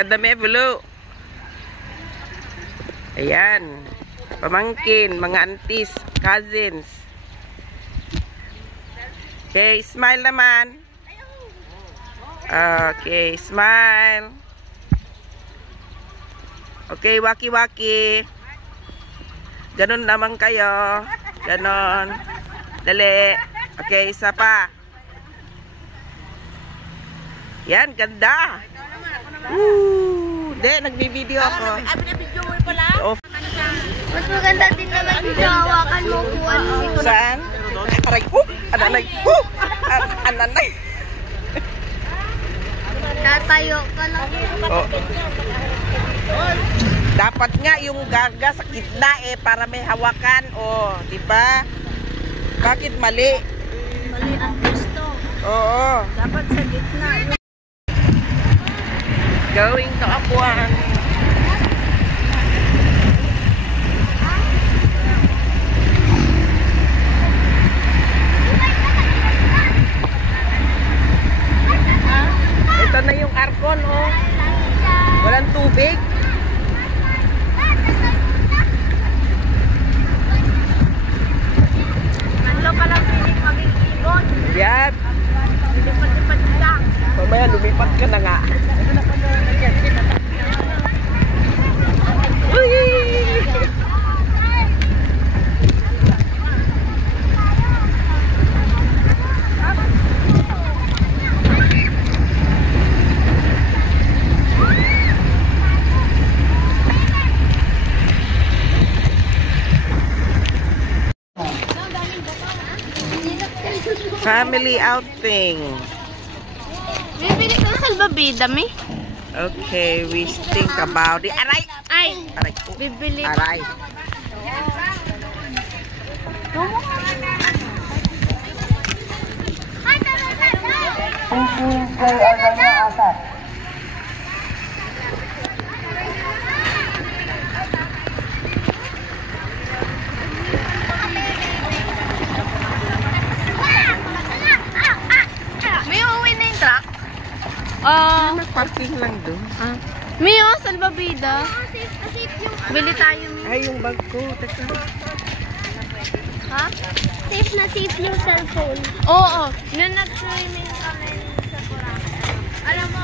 Kadami, Bulo. Ayan. Pamangkin, mga aunties, cousins. Okay, smile naman. Okay, smile. Okay, waki-waki. Ganon naman kayo. Ganon. Dali. Okay, isa pa. Yan, ganda. Hindi, nagbibideo ako. Video mo pala? Mas maganda din naman yung hawakan mo kuwan. Saan? Aray, ananay. Ananay. Tatayo ka lang. Oh. Dapat nga yung gaga sa gitna para may hawakan. Oh, di ba? Bakit mali? Mali ang gusto. Oo. Dapat sa gitna. Going to Apuan. Ito na yung aircon, oh. Walang tubig. Nanlo ka lang piling maging ibon. Yan. Lipat-lipat lang. Mamaya lumipat ka na nga. Uy! Family outing. Bibili ko sa salbabida, mi. Okay, we think about it. Aray! Ay, Aray. bibili. Aray. May uwi na yung truck? Nag-parking lang doon. Mio, salbabida. Bili tayo. Ay, yung bag ko. Teka. Ha? Safe na safe yung cellphone. Oo. Nung nag-swimming kami sa Boracay. Alam mo,